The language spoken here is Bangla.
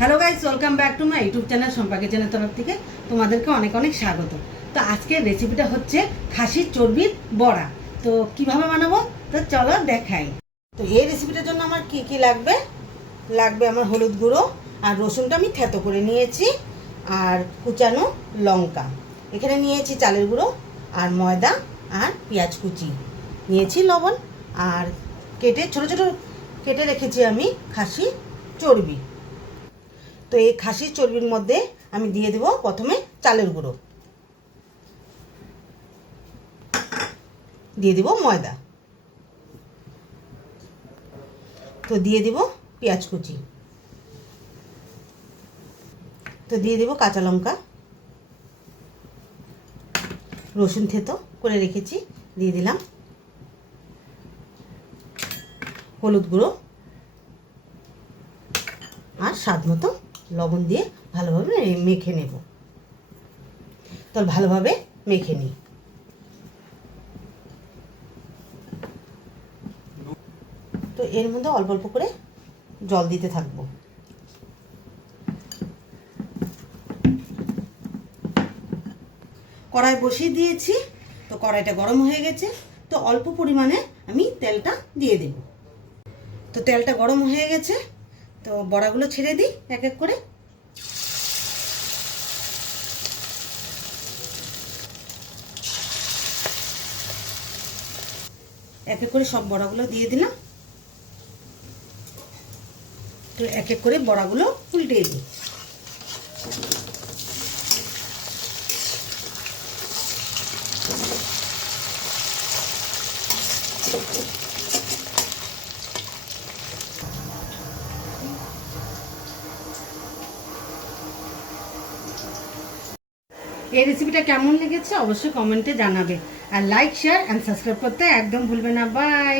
Hello guys, welcome back to my YouTube channel Shampa কিচেনের তরফ থেকে তোমাদেরকে অনেক অনেক স্বাগত। তো আজকের রেসিপিটা হচ্ছে খাসির চর্বির বড়া। তো কিভাবে বানাবো তো চলো দেখাই। তো এই রেসিপিটার জন্য আমার কি কি লাগবে আমার হলুদ গুঁড়ো আর রসুনটা আমি থেতো করে নিয়েছি, আর কুচানো লঙ্কা, এখানে নিয়েছি চালের গুঁড়ো আর ময়দা আর পেঁয়াজ কুচি, নিয়েছি লবণ, আর কেটে ছোটো ছোটো কেটে রেখেছি আমি খাসি চর্বি। তো এই খাসির চর্বির মধ্যে আমি দিয়ে দেব প্রথমে চালের গুঁড়ো, দিয়ে দেব ময়দা, তো দিয়ে দেব পেঁয়াজ কুচি, তো দিয়ে দেব কাঁচা লঙ্কা, রসুন থেতো করে রেখেছি দিয়ে দিলাম, হলুদ গুঁড়ো আর স্বাদ মতো লবণ দিয়ে ভালোভাবে মেখে নেব। তো ভালোভাবে মেখে নিই। তো এর মধ্যে অল্প অল্প করে জল দিতে থাকবো। কড়াই বসিয়ে দিয়েছি, তো কড়াইটা গরম হয়ে গেছে, তো অল্প পরিমাণে আমি তেলটা দিয়ে দেব। তো তেলটা গরম হয়ে গেছে, তো বড়াগুলো ছেড়ে দিই এক এক করে। এক এক করে সব বড়াগুলো দিয়ে দিলাম। তো এক এক করে বড়াগুলো উল্টে দিই। এই রেসিপিটা কেমন লেগেছে অবশ্যই কমেন্টে জানাবে, আর লাইক শেয়ার অ্যান্ড সাবস্ক্রাইব করতে একদম ভুলবে না। বাই।